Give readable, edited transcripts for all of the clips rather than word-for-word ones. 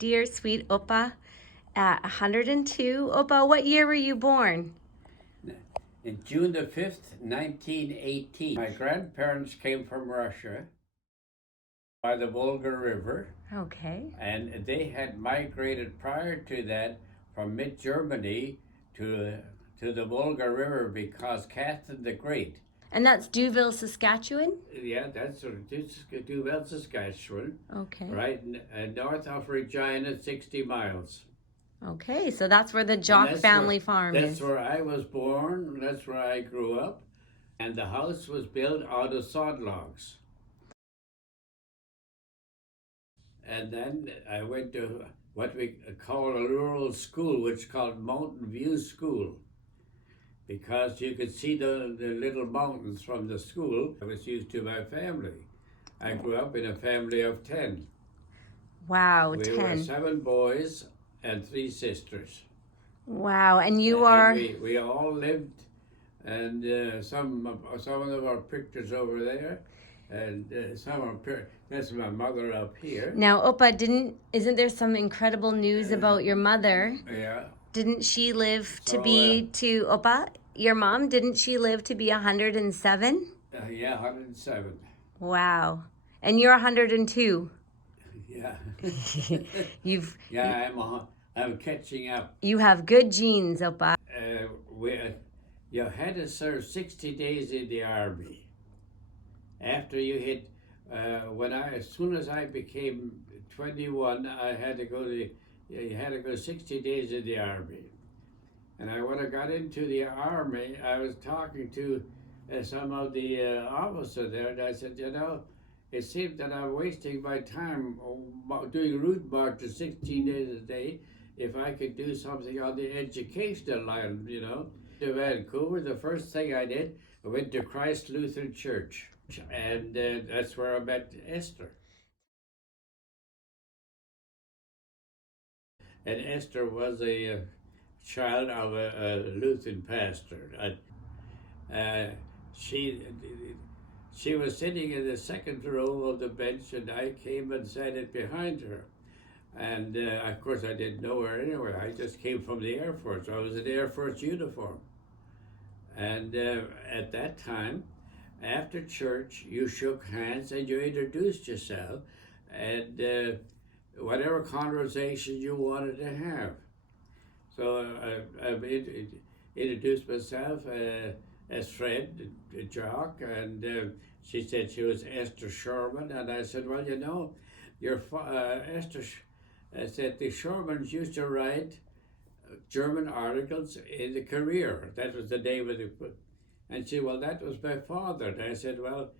dear sweet Opa at 102. Opa, what year were you born? In June the 5th, 1918, my grandparents came from Russia by the Volga River, Okay. and they had migrated prior to that from mid-Germany to the Volga River because Catherine the Great. And that's Duville, Saskatchewan? Yeah, that's Duvel, Saskatchewan, Okay. right north of Regina, 60 miles. Okay, so that's where the And Jock family farm that's is. where I was born. That's where I grew up, and the house was built out of sod logs. And then I went to what we call a rural school, which is called Mountain View School, because you could see the little mountains from the school. I was used to my family. I grew up in a family of 10. Wow, We 10. were 7 boys and 3 sisters. Wow, and you And are... we all lived, and some of our pictures over there, and that's my mother up here. Now, Opa, isn't there some incredible news about your mother? Yeah. Didn't she live to So, be, Opa, your mom, didn't she live to be 107? Yeah, 107. Wow. And you're 102. Yeah. You've Yeah, I'm catching up. You have good genes, Opa. You had to serve 60 days in the army. After you hit, as soon as I became 21, I had to go you had to go 60 days in the army. And when I got into the army, I was talking to some of the officers there, and I said, it seems that I'm wasting my time doing route marches 16 days a day. If I could do something on the educational line, To Vancouver, the first thing I did, I went to Christ Lutheran Church, and that's where I met Esther. And Esther was a child of a Lutheran pastor. She was sitting in the second row of the bench, and I came and sat it behind her. And of course, I didn't know her anyway. I just came from the Air Force. I was in Air Force uniform. And at that time, after church, you shook hands and you introduced yourself, and whatever conversation you wanted to have. So I introduced myself as Fred Jock, and she said she was Esther Sherman, and I said, well, your Esther. I said the Shermans used to write German articles in the Courier. That was the name of the book. And she said, well, that was my father. And I said, well,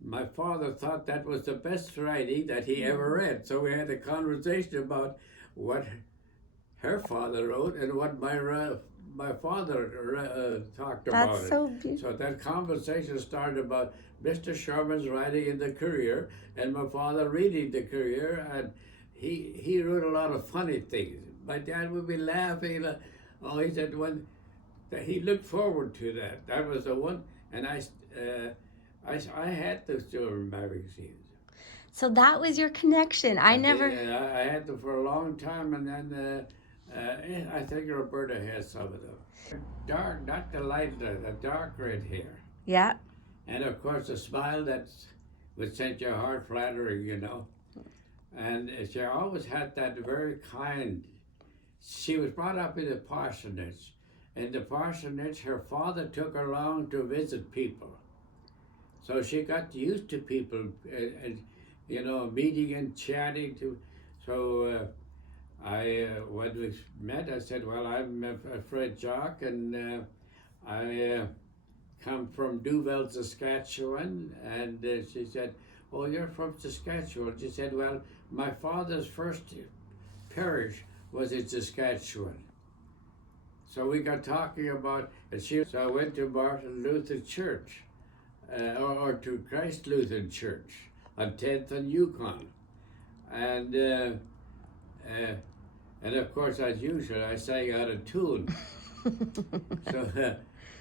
my father thought that was the best writing that he ever read. So we had a conversation about what her father wrote and what my father talked about. That's so beautiful. So that conversation started about Mr. Sherman's writing in the Courier and my father reading the Courier, and he wrote a lot of funny things. My dad would be laughing. He said that he looked forward to that. That was the one, and I had those children magazines. So that was your connection. I had them for a long time, and then I think Roberta has some of them. Dark, not the light, the dark red hair. Yeah. And of course, a smile that would set your heart flattering, And she always had that very kind. She was brought up in the parsonage. In the parsonage, her father took her along to visit people. So she got used to people, and meeting and chatting. So when we met, I said, well, I'm Fred Jock, and I come from Duvel, Saskatchewan. And she said, oh, you're from Saskatchewan. She said, well, my father's first parish was in Saskatchewan. So we got talking about, so I went to Martin Luther Church, or to Christ Lutheran Church on 10th and Yukon. And of course, as usual, I sang out of tune.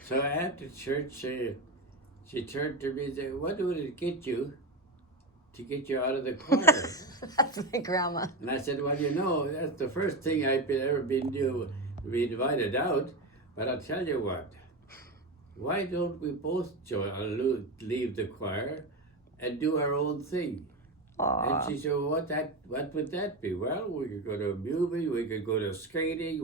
So after church, she turned to me and said, what would it get you to get you out of the choir. That's my grandma. And I said, well, you know, that's the first thing I've ever been to be invited out. But I'll tell you what, why don't we both leave the choir and do our own thing? Aw. And she said, well, what would that be? Well, we could go to a movie, we could go to skating,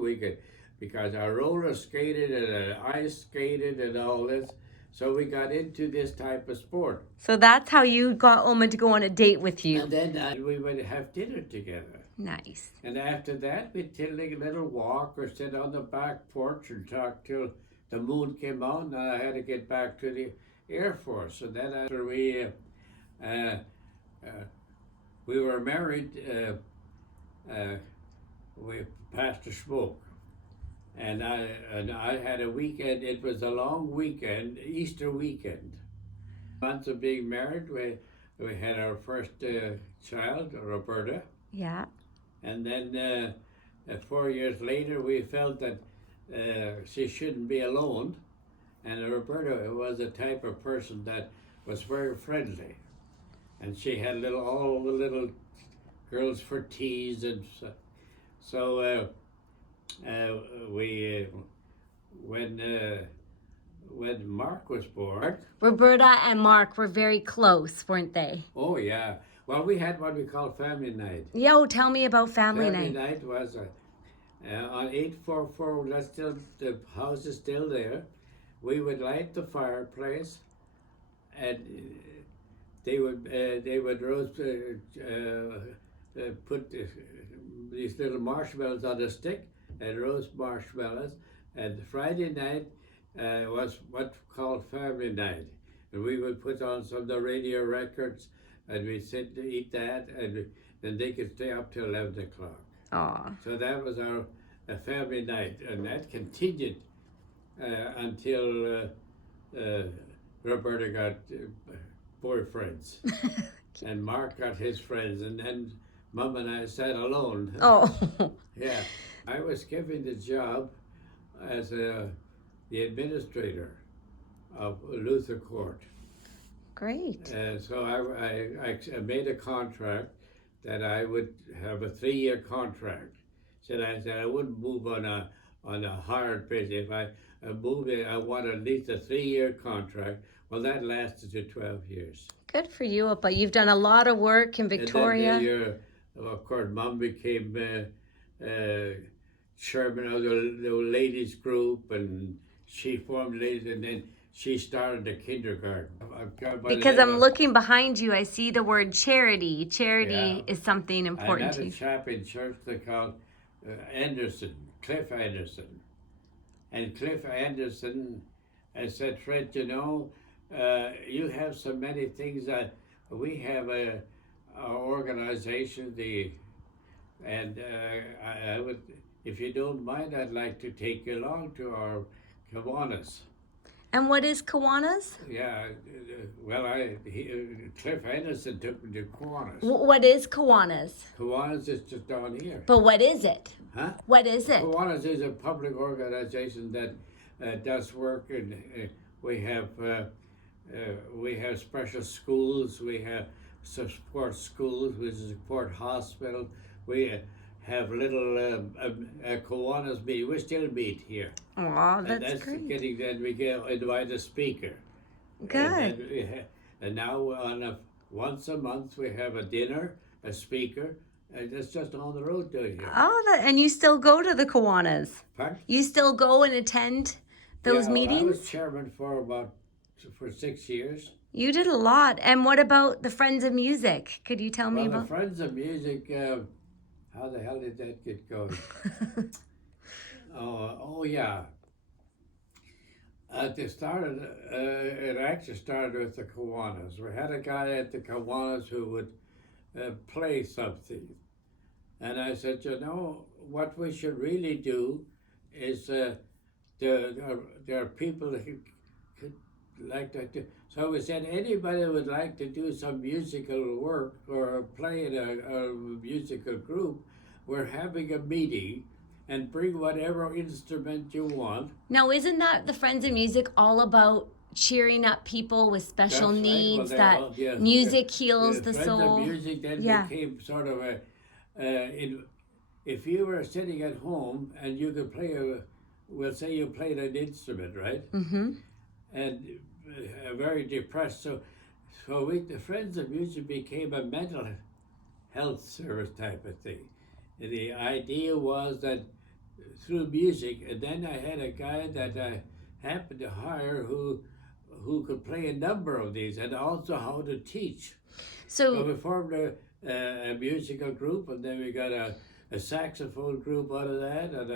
because I roller skated and ice skated and all this. So we got into this type of sport. So that's how you got Oma to go on a date with you. And then we would have dinner together. Nice. And after that, we'd take a little walk or sit on the back porch and talk till the moon came out, and I had to get back to the Air Force. And then after we were married, Pastor spoke. And I had a weekend. It was a long weekend, Easter weekend. Months of being married, we had our first child, Roberta. Yeah. And then 4 years later, we felt that she shouldn't be alone. And Roberta was the type of person that was very friendly. And she had all the little girls for teas. And so when Mark was born. Roberta and Mark were very close, weren't they? Oh, yeah. Well, we had what we call family night. Yo, tell me about family Family night. night was on 844. The house is still there. We would light the fireplace, and they would roast, put these little marshmallows on a stick and roast marshmallows. And Friday night was what's called family night, and we would put on some of the radio records, and we'd sit to eat that, and then they could stay up till 11 o'clock. Aw. So that was our family night, and that continued until Roberta got boyfriends, and Mark got his friends, and then Mom and I sat alone. Oh. Yeah, I was given the job as the administrator of Luther Court. Great. So I made a contract that I would have a 3-year contract. I said I wouldn't move on a hard basis. If I moved, I want at least a 3-year contract. Well, that lasted to 12 years. Good for you, but you've done a lot of work in Victoria. And then of course, Mom became chairman of the ladies group, and she formed ladies, and then she started a kindergarten. Because I'm looking behind you, I see the word charity. Charity is something important to I you. met a chap in church they called Anderson, Cliff Anderson. And Cliff Anderson said, Fred, you know, you have so many things that we have our organization, and I would, if you don't mind, I'd like to take you along to our Kiwanis. And what is Kiwanis? Yeah, well, Cliff Anderson took me to Kiwanis. What is Kiwanis? Kiwanis is just down here. But what is it? Huh? What is it? Kiwanis is a public organization that does work, and we have special schools, we have support schools, we support hospitals, we have little Kiwanis meet. We still meet here. Aw, And that's great. Then we invite a speaker. Good. And now once a month we have a dinner, a speaker, and it's just on the road to here. Oh, and you still go to the Kiwanis? Pardon? You still go and attend those meetings? I was chairman for 6 years. You did a lot. And what about the Friends of Music? Could you tell me The about? Friends of Music, how the hell did that get going? Oh yeah. It actually started with the Kiwanis. We had a guy at the Kiwanis who would play something. And I said, you know, what we should really do is there are people who could like to do. So we said anybody who would like to do some musical work or play in a musical group, we're having a meeting, and bring whatever instrument you want. Now, isn't that the Friends of Music all about cheering up people with special That's right. Well, needs, they that all- yes, music heals the Friends of soul. Music then Yeah. became sort of a, if you were sitting at home and you could play we'll say you played an instrument, right? Mm-hmm. And very depressed. So the Friends of Music became a mental health service type of thing. And the idea was that through music, and then I had a guy that I happened to hire who could play a number of these and also how to teach. So So we formed a musical group, and then we got a saxophone group out of that, and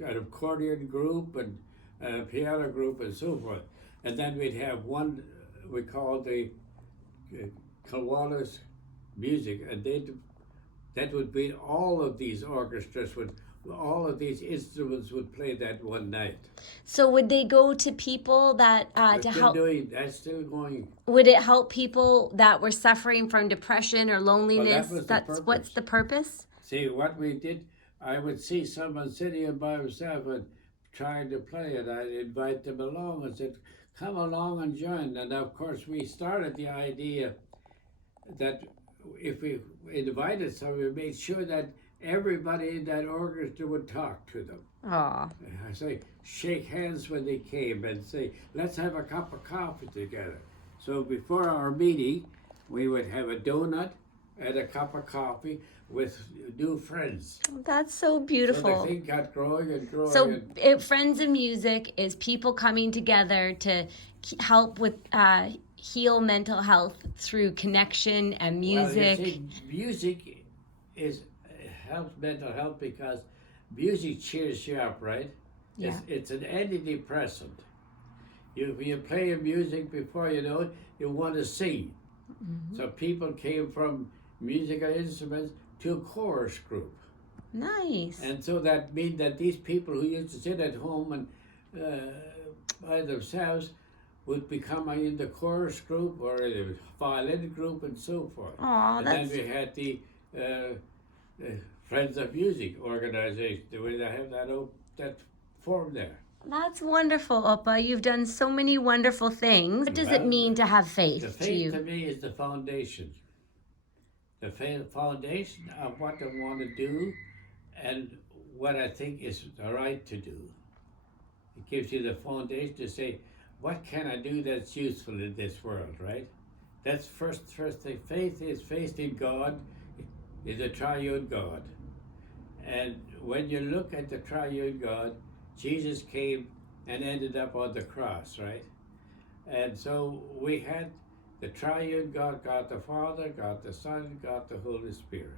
an accordion group, and a piano group, and so forth. And then we'd have one we called the Kiwanis Music, and that would be all of these orchestras would. All of these instruments would play that one night. so would they go to people that to help? That's still going. Would it help people that were suffering from depression or loneliness? was the That's purpose. what's the purpose? See, what we did, I would see someone sitting by himself and trying to play it. I'd invite them along and said, come along and join. And of course, we started the idea that if we invited someone, we made sure that everybody in that orchestra would talk to them. Aw. I say, shake hands when they came and say, let's have a cup of coffee together. So before our meeting, we would have a donut and a cup of coffee with new friends. That's so So beautiful. the thing got growing and growing. So, Friends of Music is people coming together to help with heal mental health through connection and music. Well, you see, music helps mental health because music cheers you up, right? Yeah. It's an antidepressant. You play your music before you know it, you want to sing. Mm-hmm. So people came from musical instruments to a chorus group. Nice. And so that means that these people who used to sit at home and by themselves would become in the chorus group or in the violin group and so forth. Aw, And that's then we had the Friends of Music organization. We have that form there. that's wonderful, Opa. You've done so many wonderful things. What does it Well, mean to have faith The to faith you? to me is the foundation. The foundation of what I want to do and what I think is the right to do. It gives you the foundation to say, what can I do that's useful in this world, right? That's first thing. Faith is faith in God, is a triune God. And when you look at the triune God, Jesus came and ended up on the cross, right? And so we had the triune God, God the Father, God the Son, God the Holy Spirit.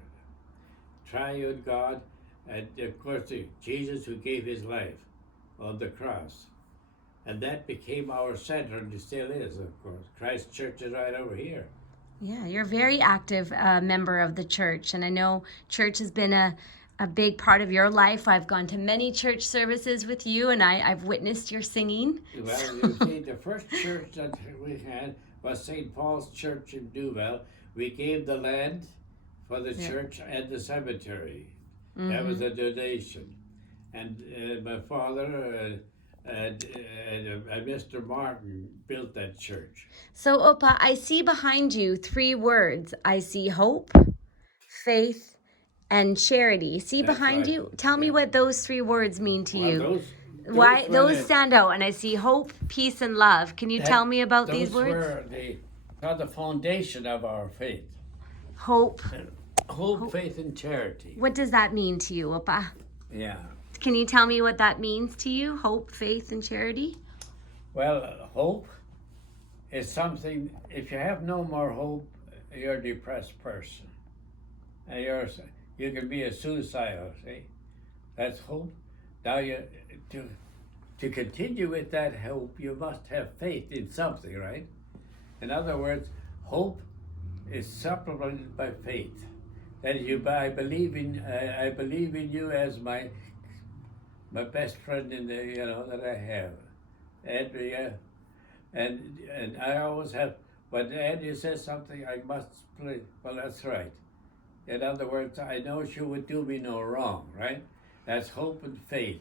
Triune God, and of course Jesus who gave his life on the cross. And that became our center, and it still is, of course. Christ Church is right over here. Yeah, you're a very active member of the church, and I know church has been a big part of your life. I've gone to many church services with you, and I've witnessed your singing. Well, you see, the first church that we had was St. Paul's Church in Duval. We gave the land for the church and the cemetery. Mm-hmm. That was a donation. And my father and Mr. Martin built that church. So, Opa, I see behind you 3 words. I see hope, faith, and charity. See That's behind right. you? Tell me Yeah. what those 3 words mean to you. Why Those stand out, and I see hope, peace, and love. Can you tell me about these words? Those were the foundation of our faith. Hope. Hope, faith, and charity. What does that mean to you, Opa? Yeah. Can you tell me what that means to you? Hope, faith, and charity? Well, hope is something, if you have no more hope, you're a depressed person. And you can be a suicidal, see? That's hope. Now, to continue with that hope, you must have faith in something, right? In other words, hope is supplemented by faith. That I believe in you as my best friend that I have. And I always have, when Andrea says something, I must play, well, that's right. In other words, I know she would do me no wrong, right? That's hope and faith.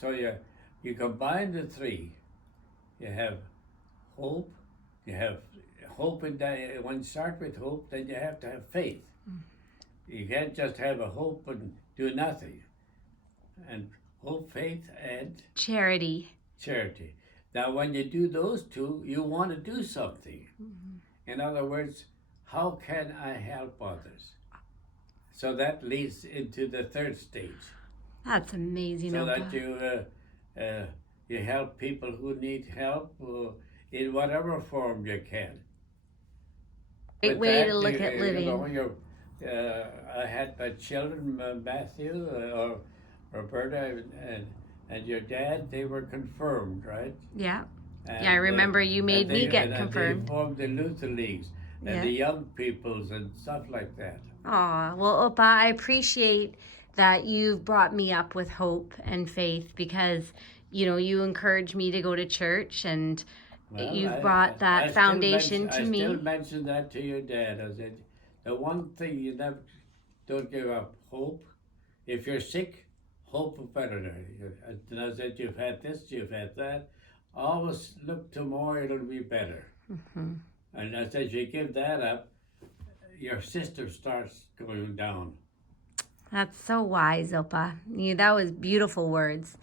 So you combine the 3, You have hope. You have hope in that. When you start with hope, then you have to have faith. You can't just have a hope and do nothing. And hope, faith, and Charity. charity. Now, when you do those two, you want to do something. In other words, how can I help others? So that leads into the third stage. That's amazing, So Opa. that you help people who need help in whatever form you can. Great With way that, to look at living. I had my children, Matthew or Roberta, and your dad. They were confirmed, right? Yeah. And, Yeah, I remember you made me get and confirmed. They formed the Luther Leagues and Yeah. the young peoples and stuff like that. Aw, well, Opa, I appreciate that you've brought me up with hope and faith because, you encourage me to go to church and Well, you've brought that foundation to me. I still mention that to your dad. I said, the one thing you never don't give up hope. If you're sick, hope for better. And I said, you've had this, you've had that. Always look tomorrow, it'll be better. Mm-hmm. And I said, you give that up, your system starts going down. That's so wise, Opa. That was beautiful words.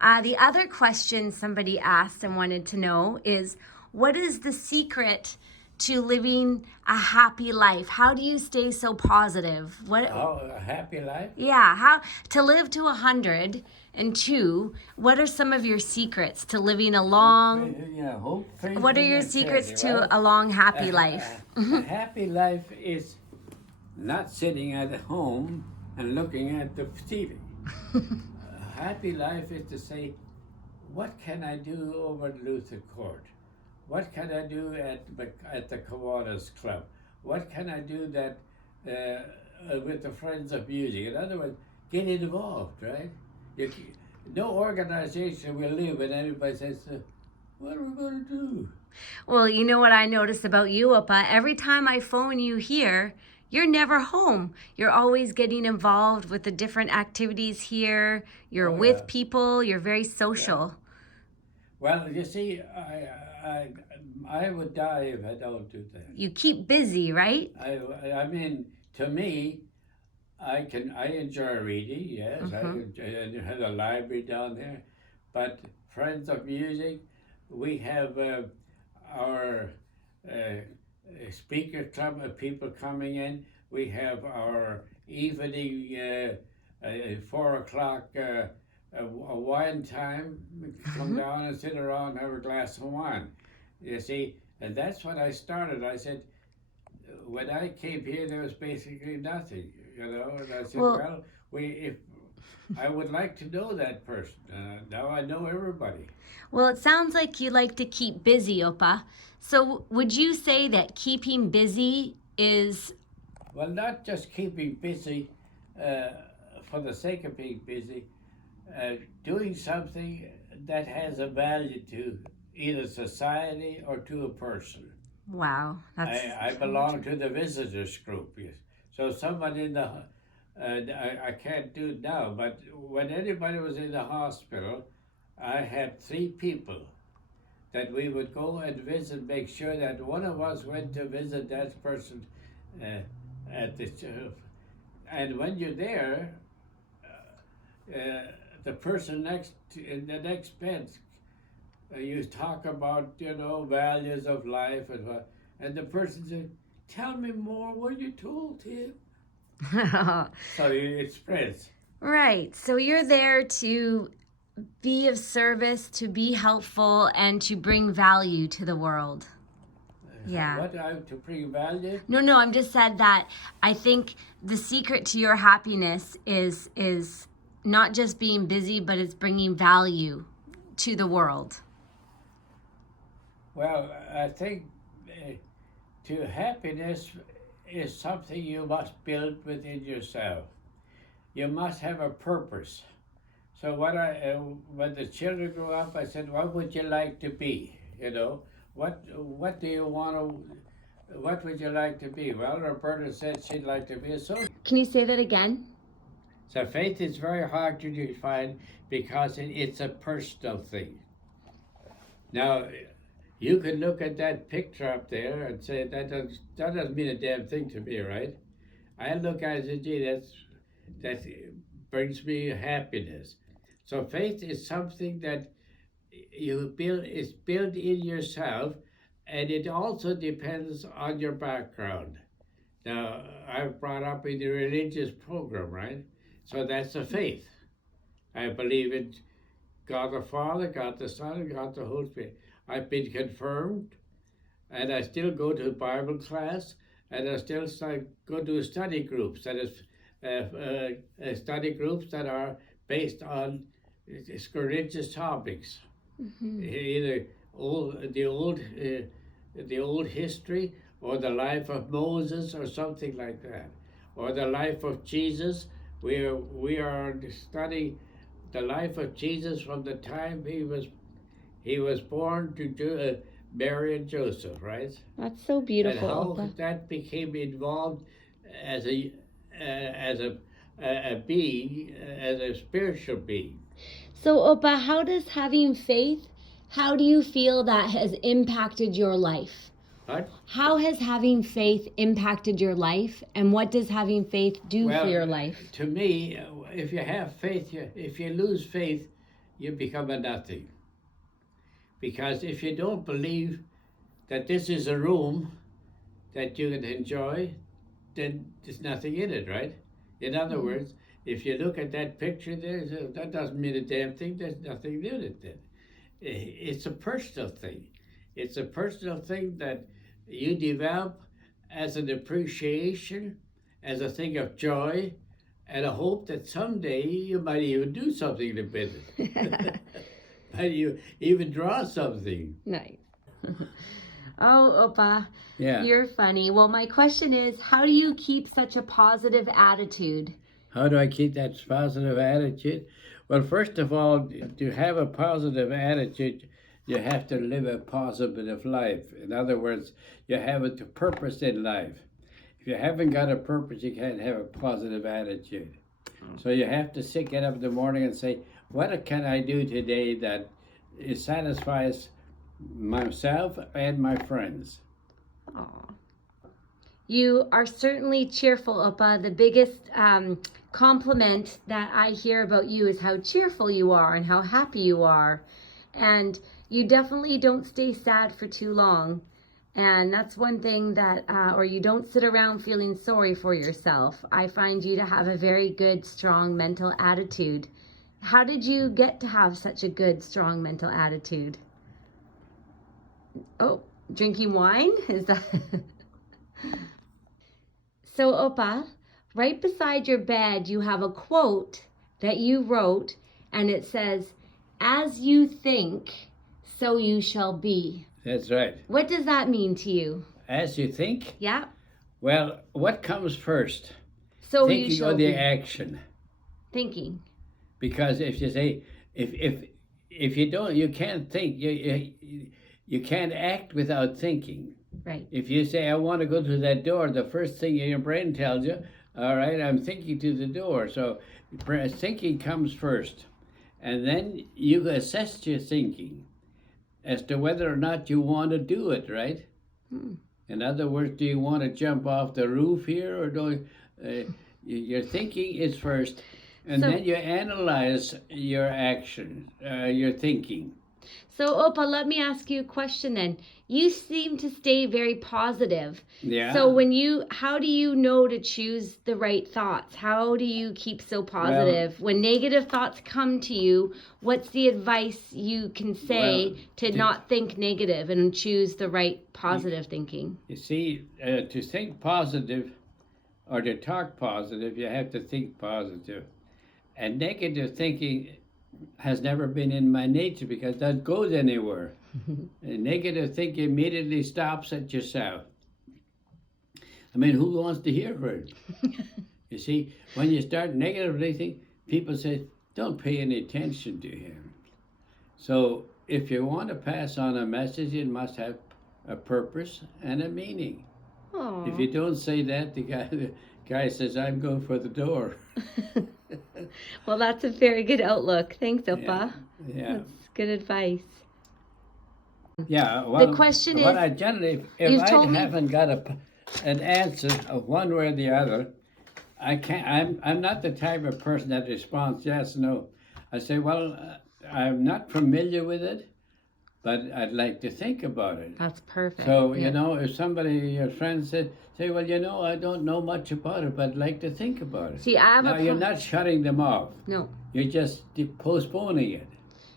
The other question somebody asked and wanted to know is, what is the secret to living a happy life? How do you stay so positive? Oh, a happy life? Yeah, how to live to 102? What are some of your secrets to living a long? Hope, faith, What are and your charity. secrets to a long happy life? A happy life is not sitting at home and looking at the TV. A happy life is to say, what can I do over at Luther Court? What can I do at the Kiwanis Club? What can I do that with the Friends of Music? In other words, get involved, right? No organization will live when everybody says, what are we going to do? Well, you know what I noticed about you, Opa? Every time I phone you here, you're never home. You're always getting involved with the different activities here. You're with people. You're very social. Well, you see, I would die if I don't do that. You keep busy, right? I mean, to me, I enjoy reading. Yes, I have a library down there, but Friends of Music, we have our speaker club of people coming in. We have our evening 4 o'clock a wine time. Come down and sit around and have a glass of wine. You see, and that's what I started. I said, when I came here, there was basically nothing, And I said, if I would like to know that person. Now I know everybody. Well, it sounds like you like to keep busy, Opa. So would you say that keeping busy is... Well, not just keeping busy for the sake of being busy, doing something that has a value to either society or to a person. Wow. I belong to the visitors group. Yes. So somebody in the... I can't do it now, but when anybody was in the hospital, I had 3 people that we would go and visit, make sure that one of us went to visit that person at the and when you're there, the person in the next bed, you talk about values of life and the person said, "Tell me more what you told him." So it spreads. Right. So you're there to be of service, to be helpful, and to bring value to the world. Yeah. What to bring value? No, I'm just said that I think the secret to your happiness is not just being busy, but it's bringing value to the world. Well, I think to happiness is something you must build within yourself. You must have a purpose. So when the children grew up, I said, "What would you like to be? What do you want to? What would you like to be?" Well, Roberta said she'd like to be a soldier. Can you say that again? So faith is very hard to define because it's a personal thing. Now, you can look at that picture up there and say that doesn't mean a damn thing to me, right? I look at it and say, gee, that brings me happiness. So faith is something that you build. It's built in yourself, and it also depends on your background. Now, I was brought up in the religious program, right? So that's a faith. I believe in God the Father, God the Son, and God the Holy Spirit. I've been confirmed, and I still go to Bible class, and I still go to study groups. That is, study groups that are based on religious topics, either the old history, or the life of Moses, or something like that, or the life of Jesus. We are studying the life of Jesus from the time he was born to Mary and Joseph, right? That's so beautiful. And how Opa. that became involved as a being, as a spiritual being. So, Opa, how does having faith, how do you feel that has impacted your life? What? How has having faith impacted your life, and what does having faith do for your life? To me, if you have faith, if you lose faith, you become a nothing. Because if you don't believe that this is a room that you can enjoy, then there's nothing in it, right? In other words, if you look at that picture there, that doesn't mean a damn thing. There's nothing in it then. It's a personal thing. It's a personal thing that you develop as an appreciation, as a thing of joy, and a hope that someday you might even do something with it. Might you even draw something. Nice. Oh, Opa, Yeah. you're funny. Well, my question is, how do you keep such a positive attitude? How do I keep that positive attitude? Well, first of all, to have a positive attitude, you have to live a positive life. In other words, you have a purpose in life. If you haven't got a purpose, you can't have a positive attitude. So you have to get up in the morning and say, what can I do today that satisfies myself and my friends? Aw. You are certainly cheerful, Opa. The biggest compliment that I hear about you is how cheerful you are and how happy you are. And you definitely don't stay sad for too long. And that's one thing that, or you don't sit around feeling sorry for yourself. I find you to have a very good, strong mental attitude. How did you get to have such a good, strong mental attitude? Oh, drinking wine? Is that... So, Opa, right beside your bed, you have a quote that you wrote, and it says, "As you think, so you shall be." That's right. What does that mean to you? As you think? Yeah. Well, what comes first? So you Thinking shall or the be. action? Thinking. Because if you say, if you don't, you can't think. You can't act without thinking. Right. If you say, I want to go to that door, the first thing your brain tells you, all right, I'm thinking to the door. So thinking comes first. And then you assess your thinking as to whether or not you want to do it, right? In other words, do you want to jump off the roof here, or do your thinking is first, and then you analyze your action, your thinking. So, Opa, let me ask you a question then. You seem to stay very positive. Yeah. So how do you know to choose the right thoughts? How do you keep so positive? When negative thoughts come to you, what's the advice you can say to not think negative and choose the right positive thinking? You see, to think positive or to talk positive, you have to think positive. And negative thinking has never been in my nature because that goes anywhere. And negative thinking immediately stops at yourself. I mean, who wants to hear it? You see, when you start negatively thinking, people say, don't pay any attention to him. So if you want to pass on a message, it must have a purpose and a meaning. Aww. If you don't say that, the guy says, I'm going for the door. Well, that's a very good outlook. Thanks, Opa. Yeah. That's good advice. Yeah, well, question what is, I generally, if you've I told me- haven't got an answer of one way or the other, I can't. I'm not the type of person that responds yes, no. I say, well, I'm not familiar with it, but I'd like to think about it. That's perfect. So Yeah. you know, if somebody, your friend say, well, you know, I don't know much about it, but I'd like to think about it. See, I have Now a you're not shutting them off. No. You're just postponing it.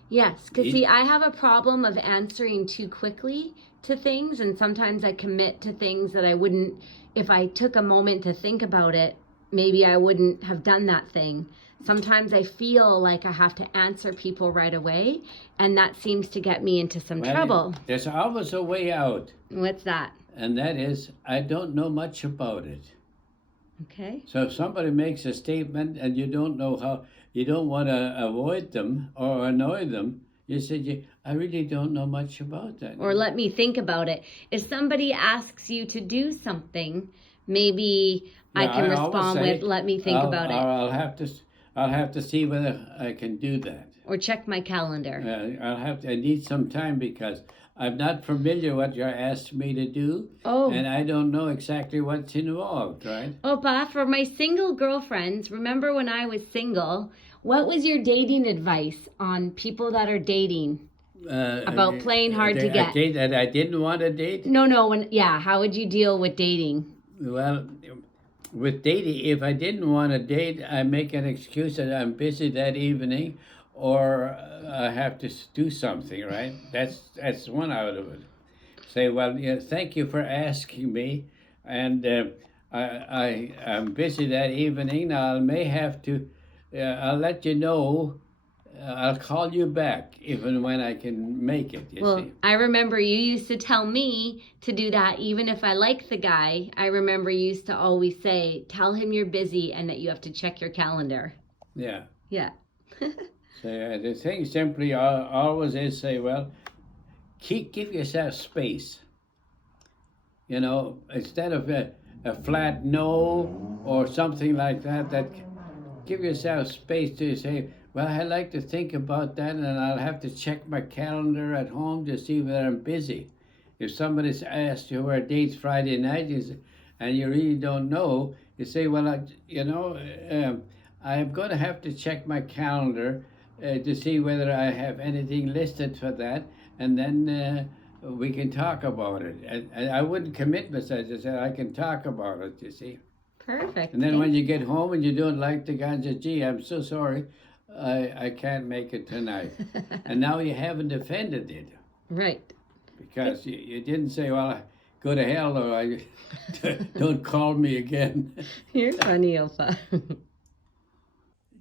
Yes, because It- see, I have a problem of answering too quickly to things, and sometimes I commit to things that I wouldn't, if I took a moment to think about it, maybe I wouldn't have done that thing. Sometimes I feel like I have to answer people right away, and that seems to get me into some Well, trouble. There's always a way out, What's that? and that is, I don't know much about it. Okay. So if somebody makes a statement and you don't know how, you don't want to avoid them or annoy them, you say, I really don't know much about that. Or let me think about it. If somebody asks you to do something, maybe I Yeah, can I always respond say, with, let me think about it. I'll have to see whether I can do that. Or check my calendar. I need some time because I'm not familiar what you're asked me to do, Oh. and I don't know exactly what's involved, right? Opa, for my single girlfriends, remember when I was single, what was your dating advice on people that are dating? About playing hard to get. A date that I didn't want to date? No, how would you deal with dating? Well, with dating, if I didn't want to date, I make an excuse that I'm busy that evening, or I have to do something. Right? That's one out of it. Say, well, yeah, thank you for asking me, and I'm busy that evening. Now I may have to. I'll let you know. I'll call you back even when I can make it. You Well, see. I remember you used to tell me to do that even if I liked the guy. I remember you used to always say, tell him you're busy and that you have to check your calendar. Yeah. Yeah. So the thing simply always is say, well, give yourself space. You know, instead of a flat no or something like that, give yourself space to say, well, I'd like to think about that, and I'll have to check my calendar at home to see whether I'm busy. If somebody's asked you where date's Friday night is, and you really don't know, you say, well, I'm going to have to check my calendar to see whether I have anything listed for that, and then we can talk about it. And I wouldn't commit myself. I said, I can talk about it, you see. Perfect. And then when you get home and you don't like the guy, say, gee, I'm so sorry, I can't make it tonight. And now you haven't offended it. Right. Because you didn't say, well, go to hell or don't call me again. You're funny, Opa.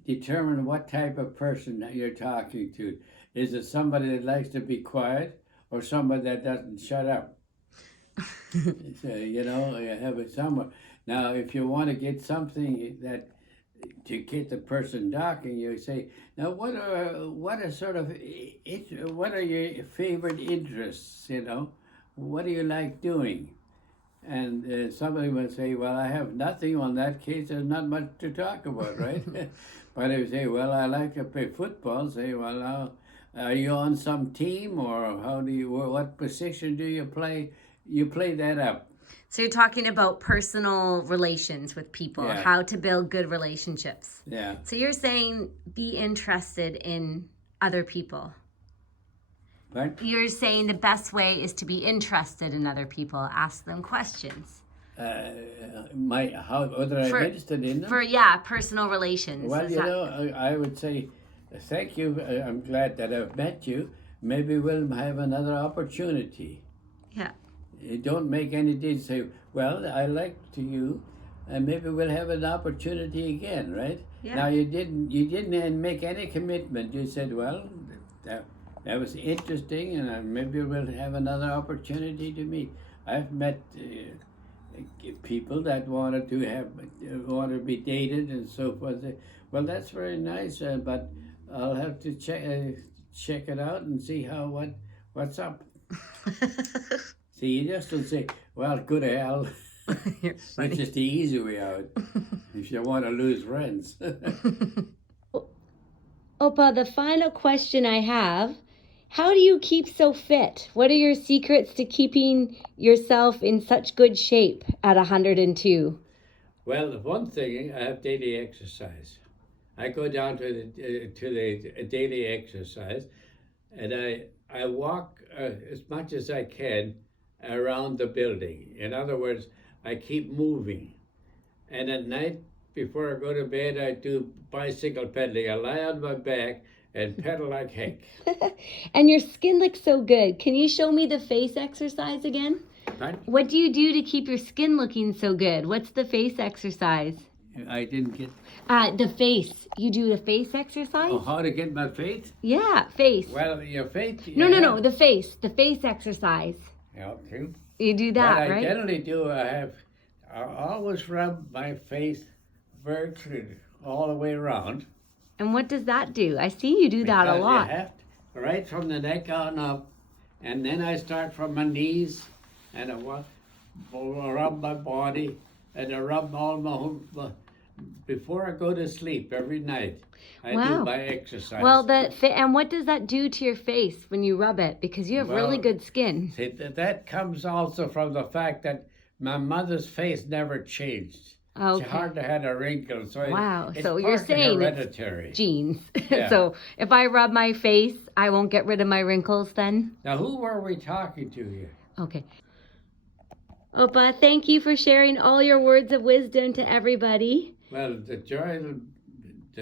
Determine what type of person that you're talking to. Is it somebody that likes to be quiet or somebody that doesn't shut up? So, you know, you have it somewhere. Now, if you want to get something that to get the person talking, you say, now what are sort of what are your favorite interests? You know, what do you like doing? And somebody will say, well, I have nothing. On that case, there's not much to talk about, right? But if you say, well, I like to play football, say, well, now, are you on some team, or what position do you play? You play that up. So you're talking about personal relations with people, Yeah. how to build good relationships. Yeah. So you're saying be interested in other people. But You're saying the best way is to be interested in other people, ask them questions. whether I'm interested in them? For personal relations. Well, Is you that- know, I would say, thank you. I'm glad that I've met you. Maybe we'll have another opportunity. Yeah. You don't make any deals. Say, well, I like to you, and maybe we'll have an opportunity again, right? Yeah. Now you didn't make any commitment. You said, well, that was interesting, and maybe we'll have another opportunity to meet. I've met people that wanted to be dated and so forth. Well, that's very nice, but I'll have to check it out and see what's up. See, you just don't say, well, go to hell, You're funny. which is the easy way out if you want to lose friends. Opa, the final question I have, How do you keep so fit? What are your secrets to keeping yourself in such good shape at 102? Well, the one thing, I have daily exercise. I go down to the daily exercise, and I walk as much as I can around the building. In other words, I keep moving. And at night, before I go to bed, I do bicycle pedaling. I lie on my back and pedal like heck. And your skin looks so good. Can you show me the face exercise again? Right? What do you do to keep your skin looking so good? What's the face exercise? I didn't get... The face. You do the face exercise? Oh, how to get my face? Yeah, face. Well, your face... No, the face. The face exercise. Yeah, okay. You do that, What I right? generally do, I always rub my face virtually all the way around. And what does that do? I see you do that a Because lot. You have to, right from the neck on up, and then I start from my knees, and I rub my body, and I rub all my before I go to sleep every night. I Wow. do my exercise. Well, and what does that do to your face when you rub it? Because you have really Well, good skin. See, that comes also from the fact that my mother's face never changed. Okay. She hardly had a wrinkle, so Wow, it's so you're partly saying it's hereditary. Genes. Yeah. So if I rub my face, I won't get rid of my wrinkles then? Now, who were we talking to here? Okay. Opa, thank you for sharing all your words of wisdom to everybody. Well, the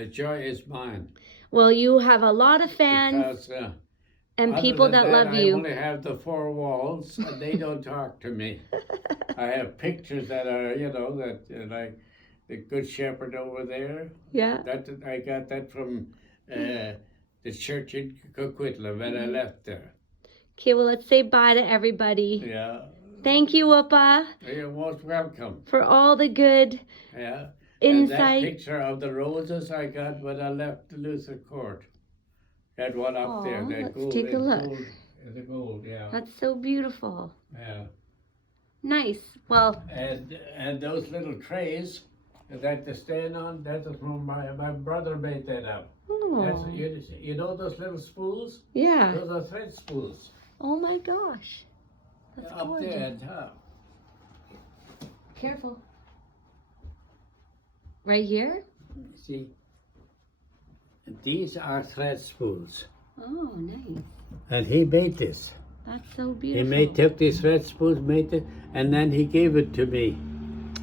joy is mine. Well, you have a lot of fans Because and other people than that love I you. only have the four walls, and they don't talk to me. I have pictures that are, like the Good Shepherd over there. Yeah. That I got that from the church in Coquitlam when I left there. Okay, well, let's say bye to everybody. Yeah, Thank you, Opa, you're most welcome. for all the good Yeah. And that insight. picture of the roses I got when I left the Luther Court. That one up there. Aw, That let's gold, take a look. The gold, yeah. That's so beautiful. Yeah. Nice. Well, And those little trays that to stand on, that was from my brother made that up. That's, oh, you know those little spools? yeah. Those are thread spools. Oh my gosh. That's Up gorgeous. there at top. Careful. Right here? See? These are thread spools. Oh, nice. And he made this. That's so He beautiful. took these thread spools, made it, and then he gave it to me.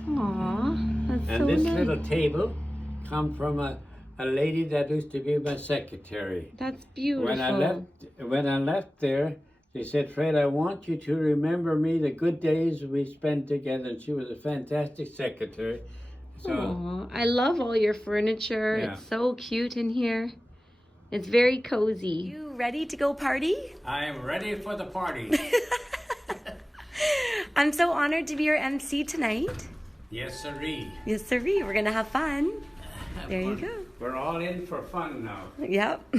Aw, that's And so this nice. little table come from a lady that used to be my secretary. That's beautiful. When I left there, she said, "Fred, I want you to remember me, the good days we spent together." And she was a fantastic secretary. So Aw, I love all your furniture. Yeah. It's so cute in here. It's very cozy. You ready to go party? I am ready for the party. I'm so honored to be your MC tonight. Yes, sirree. Yes, sirree. We're going to have fun. There you go. We're all in for fun now. Yep.